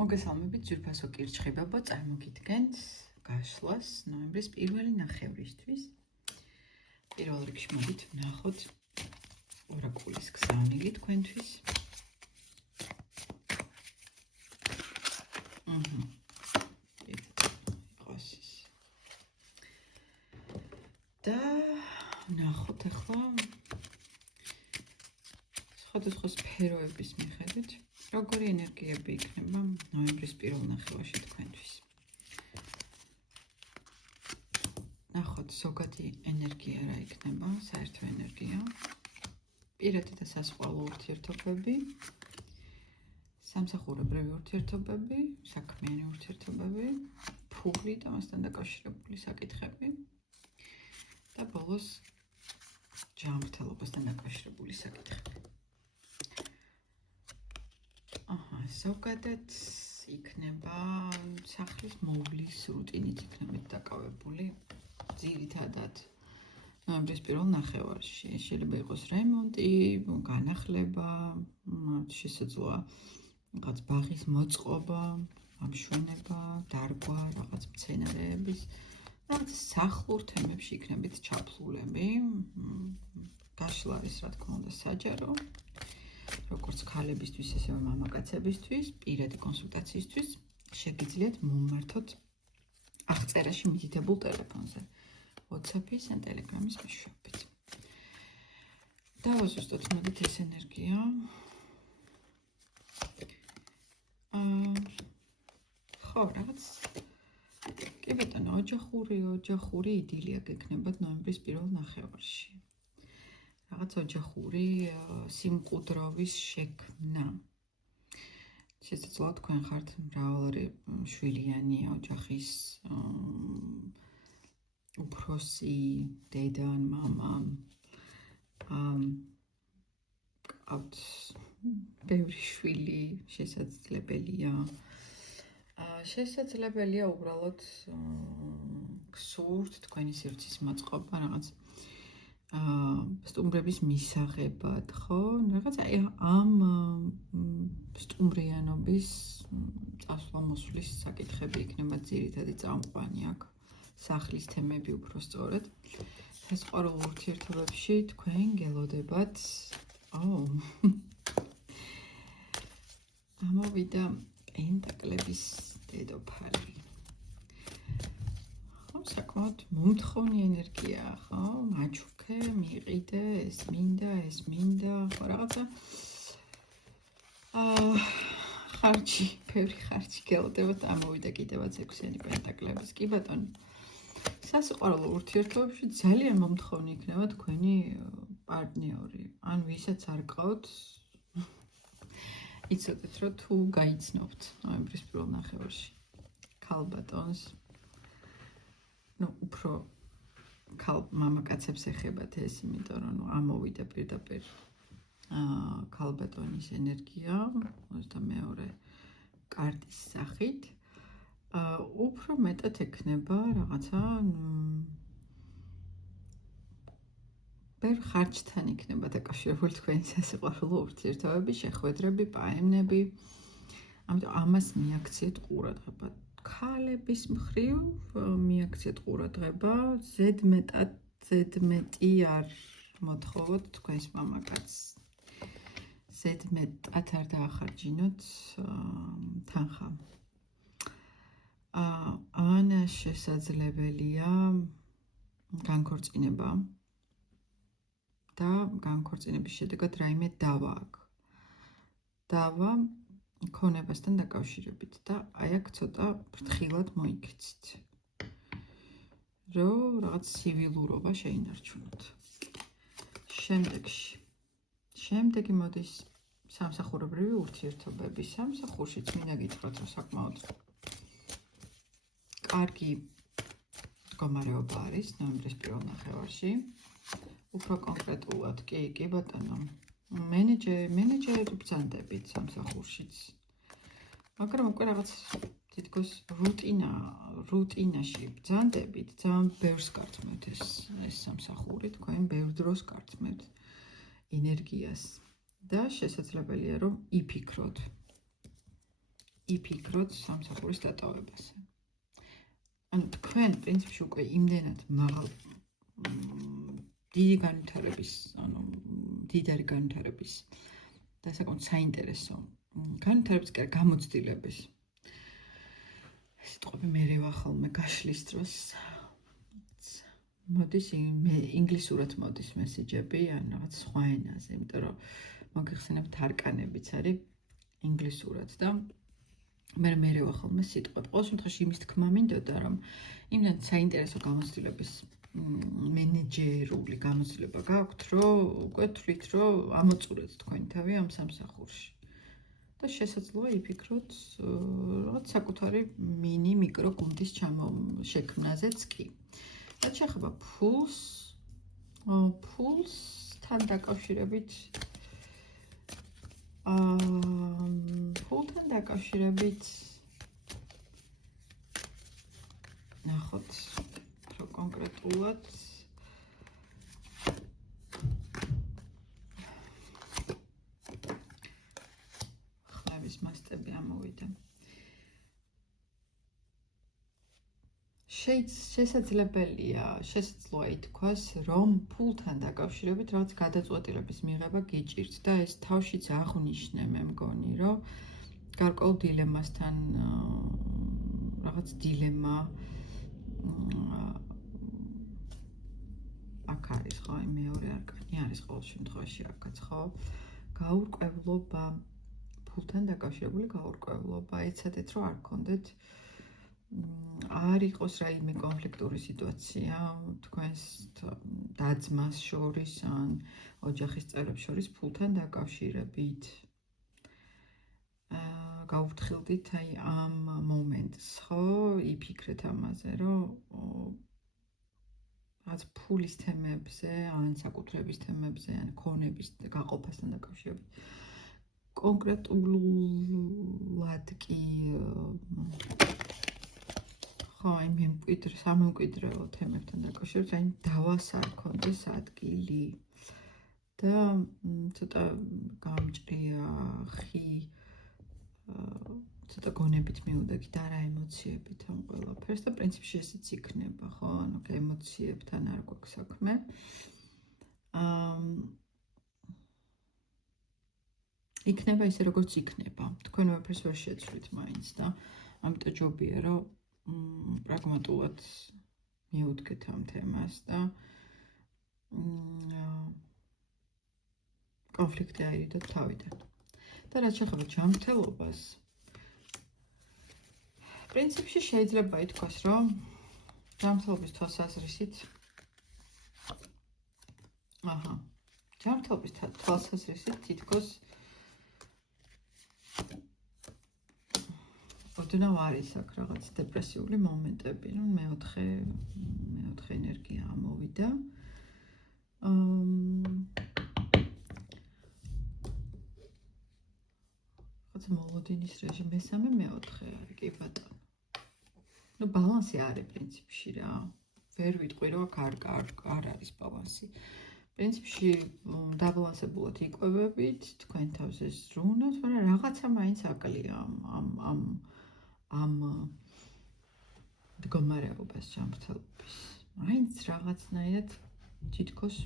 მოგესალმებით, ძვირფასო კირჩხიბებო, წარმოგიდგენთ გაშლას ნოემბრის პირველი ნახევრისთვის. პირველ რიგში მოდით ვნახოთ ორაკულის გზავნილი თქვენთვის. იყოს ის. და ვნახოთ ახლა სხვადასხვა სფეროების მიხედვით როგორი ენერგიები იქნება ნოემბრის პირველ ნახევარში თქვენთვის. ნახოთ ზოგადი ენერგია რა იქნება, საერთო ენერგია, პირადი და სასყვალო ურთიერთობები, სამსახურებრივი ურთიერთობები, საქმიანი ურთიერთობები, ფული და მასთან დაკავშირებული საკითხები და ბოლოს ჯანმრთელობასთან დაკავშირებული საკითხები. ზოგადად იქნება სახლის მოვლის რუტინით იქნებით დაკავებული ძირითადად ნოემბრის პირველ ნახევარში. შეიძლება იყოს რემონტი, განახლება, შესაძლოა რაღაც ბაღის მოწყობა, ამშვენება, დარგვა, რაღაც მცენარეების, რაღაც სახლურ თემებში იქნებით ჩაფლულები. გაშლა არის რა თქმა უნდა საჯარო. როგორც ქალებისთვის, ასევე მამაკაცებისთვის, პირადი კონსულტაციისთვის შეგიძლიათ მომმართოთ აღწერაში მითითებულ ტელეფონზე, WhatsApp-ის ან Telegram-ის მეშვეობით. დავაზუსტოთ მოდით ეს ენერგია. ხო, რაღაც კი ბატონო, ოჯახური იდილია გექნებათ ნოემბრის პირველ ნახევარში. რაღაც ოჯახური სიმყუდროვის შექმნა. შესაძლოა თქვენ ხართ მრავალი შვილიანი ოჯახის უფროსი დედა ან მამა. გყავთ ბევრი შვილი, შესაძლებელია უბრალოდ გსურთ თქვენი სივრცის მოწყობა რაღაც სტუმრების მისაღებად, ხო? რაღაც ამ სტუმრიანობის წასვლა-მოსვლის საკითხები იქნება ძირითადი წამყვანი აქ. სახლის თემები უფრო სწორად. სასყვალო ურთიერთობებში თქვენ გელოდებათ. ამოვიდა პენტაკლების დედოფალი. საკმაოდ მომთხოვნი ენერგია, ხო? მაჩუქე, მიყიდე, ეს მინდა, ხო, რაღაცა ბევრი ხარჯი გელოდებათ, ამოვიდა კიდევაც 6-იანი პენტაკლების. კი ბატონო. სასიყვარულო ურთიერთობებში ძალიან მომთხოვნი იქნება თქვენი პარტნიორი. ან ვისაც არ გყავთ, იცოდეთ, რომ თუ გაიცნობთ ნოემბრის პირველ ნახევარში ქალბატონს, უფრო მამაკაცებს ეხებათ ეს, იმიტომ რომ ამოვიდა პირდაპირ ქალბატონის ენერგია 22 კარტის სახით. უფრო მეტად ექნება რაღაცა ბევრ ხარჯთან იქნება დაკავშირებული თქვენი სასიყვარულო ურთიერთობები, შეხვედრები, პაემნები. ამიტომ ამას მიაქციეთ ყურადღება. ქალების მხრივ მიაქციეთ ყურადღება, ზედმეტი არ მოთხოვოთ თქვენს მამაკაცს. ზედმეტად არ დაახარჯინოთ თანხა. ან შესაძლებელია განქორწინება და განქორწინების შედეგად რაიმე დავა აქვს. დავა ქონებასთან დაკავშირებით და აი აქ ცოტა ფრთხილად მოიქცით, რომ რაღაც ცივილურობა შეინარჩუნოთ. შემდეგი მოდის სამსახურებრივი ურთიერთობები. სამსახურშიც მინდა გითხრათ, რომ საკმაოდ კარგი მდგომარეობა არის ნოემბრის პირველ ნახევარში. უფრო კონკრეტულად კი ბატონო. მენეჯერი ბრძანდებით სამსახურშიც. მაგრამ უკვე რაღაც თითქოს რუტინაში ბრძანდებით, ძალიან ბევრს გართმევთ ეს სამსახური, თქვენ ბევრ დროს გართმევთ ენერგიას და შესაძლებელია რომ იფიქროთ იფიქროთ სამსახურის დატოვებაზე. ანუ თქვენ პრინციპში უკვე იმდენად მაღალ დიდი განვითარების, ანუ დიდარი განვითარების და საკმაოდ საინტერესო განვითარების კი გამოცდილების სიტყვები მერევა ხოლმე გაშლის დროს მოდის ინგლისურად მოდის მესიჯები ან რაღაც სხვა ენაზე, იმიტომ რომ მოგიხსენებთ არკანებიც არის ინგლისურად და მე მერევა ხოლმე სიტყვები. ყოველ შემთხვევაში იმის თქმა მინდოდა, რომ იმდენად საინტერესო გამოცდილების მენეჯერული გამოცდილება გაქვთ, რომ უკვე თვლით, რომ ამოწურეთ თქვენი თავი ამ სამსახურში. და შესაძლოა იფიქროთ რაღაც საკუთარი მინი მიკრო გუნდის შექმნაზეც კი. რაც შეეხება ფულსთან დაკავშირებით ფულთან დაკავშირებით ნახოთ რო კონკრეტულად ხმების მასტები ამოვიდა. შესაძლებელია ითქვას, რომ ფულთან დაკავშირებით რაღაც გადაწყვეტილების მიღება გიჭირთ და ეს თავშიც აღნიშნე მე მგონი, რომ გარკვეულ დილემასთან რაღაც დილემა აქ არის ხო, აი მეორე არკანი არის ყოველ შემთხვევაში აქაც ხო? გაურკვევლობა, ფულთან დაკავშირებული გაურკვევლობა, ეცადეთ რომ არ გქონდეთ არ იყოს რაიმე კონფლიქტური სიტუაცია თქვენს და-ძმას შორის ან ოჯახის წევრებს შორის ფულთან დაკავშირებით. გაუფრთხილდით აი ამ მომენტს, ხო? იფიქრეთ ამაზე, რომ რაც ფულის თემებზე, ან საკუთრების თემებზე, ან ქონების გაყოფასთან დაკავშირებით. კონკრეტულად კი ხო, აი სამემკვიდრეო თემებთან დაკავშირებით, აი დავას არ ქონდეს ადგილი და ცოტა გამჭრია ხი ცოტა გონებით მიუდაგით, არა ემოციებით ამ ყველაფერს და პრინციპში ესეც იქნება, ხო? ანუ ემოციებთან არ გვაქვს საქმე. იქნება ისე როგორც იქნება. თქვენ ვაფერს ვერ შეცვლით მაინც და ამიტომ ჯობია რომ პრაგმატულად მიუდგეთ ამ თემას და კონფლიქტი აირიდოთ თავიდან. და რაც შეეხება ჯანმრთელობას, პრინციპში შეიძლება ითქვას, რომ ჯანმრთელობის თვალსაზრისით ჯანმრთელობის თვალსაზრისით თითქოს ოდნავ არის აქ რაღაც დეპრესიული მომენტები, ну მეოთხე ენერგია ამოვიდა. რაღაც მოლოდინის რეჟიმი, მესამე მეოთხე არის, კი ბატონო. ну ბალანსი არის პრინციპში რა. ვერ ვიტყვი რომ აქ არ არის ბალანსი. პრინციპში დაბალანსებულად იკვებებით, თქვენ თავზე ზრუნავთ, მაგრამ რაღაცა მაინც აკლია ამ მდგომარეობას ჯანმრთელობის. მაინც რაღაცნაირად თითქოს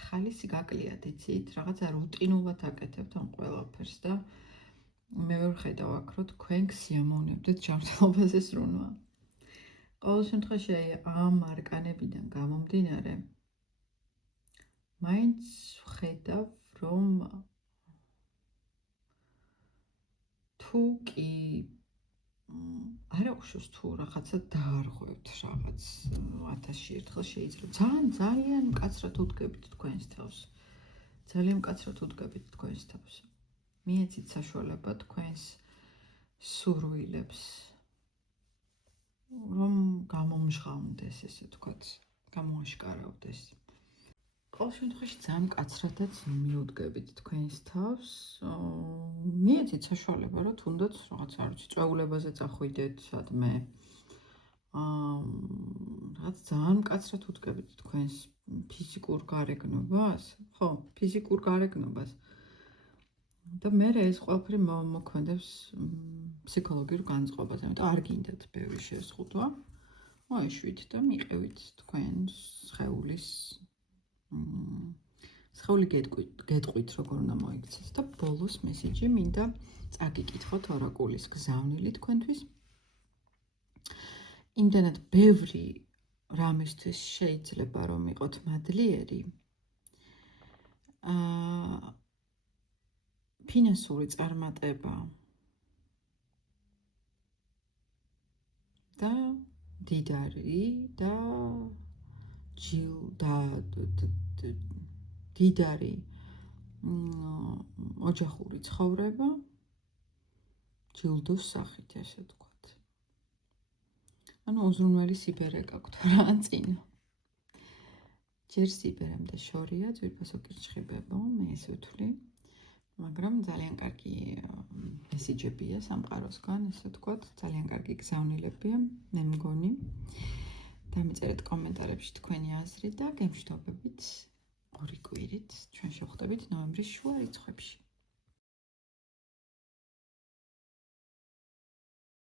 ხალისი გაკლიათ, იცით, რაღაცა რუტინულად აკეთებთ ამ ყველაფერს და მე ვერ ხედავ აქ რომ თქვენ გსიამოვნებდეთ ჯანმრთელობაზე ზრუნვა. ყოველ შემთხვევაში ამ არკანებიდან გამომდინარე მაინც ვხედავ რომ თუ კი არ აღუშოს თუ რაღაცა დაარღვევთ რაღაც 1000-ში ერთხელ შეიძლება ძალიან მკაცრად უდგებით თქვენს თავს. ძალიან მკაცრად უდგებით თქვენს თავს. მიეცით საშუალება თქვენს სურვილებს რომ გამომჟღავნდეს, ესე ვთქვათ, გამოაშკარავდეს. ყოველ შემთხვევაში ძალიან მკაცრადაც მიუდგებით თქვენს თავს. მიეცით საშუალება რომ თუნდაც რაღაც არ ვიცი, წვეულებაზე წახვიდეთ სადმე. რაღაც ძალიან მკაცრად უდგებით თქვენს ფიზიკურ გარეგნობას, ხო, ფიზიკურ გარეგნობას. და მე ეს ყველაფერი მოქმედებს ფსიქოლოგიურ განწყობას, ამიტომ არ გინდათ ბევრი შეზღუდვა. მოეშვით და მიყევით თქვენ სხეულის სხეული გეტყვით როგორ უნდა მოიქცეს და ბოლოს მესიჯი მინდა წაგიკითხოთ ორაკულის გზავნილი თქვენთვის. იმდანად ბევრი რამისთვის შეიძლება რომ იყოთ მადლიერი. ფინანსური წარმატება და დიდარი და დიდარი ოჯახური ცხოვრება ჯილდოს სახით, ასე ვთქვათ. ანუ უზრუნველი სიბერე გაქვთ რა წინ. ჯერ სიბერემდე შორია, ძვირფასო კირჩხიბებო, მე ესე ვთვლი. მაგრამ ძალიან კარგი მესიჯებია სამყაროსგან, ესე ვთქვათ, ძალიან კარგი გზავნილებია, მე მგონი. დამიწერეთ კომენტარებში თქვენი აზრი და გემშვიდობებით 2 კვირით ჩვენ შევხვდებით ნოემბრის შუა რიცხვებში.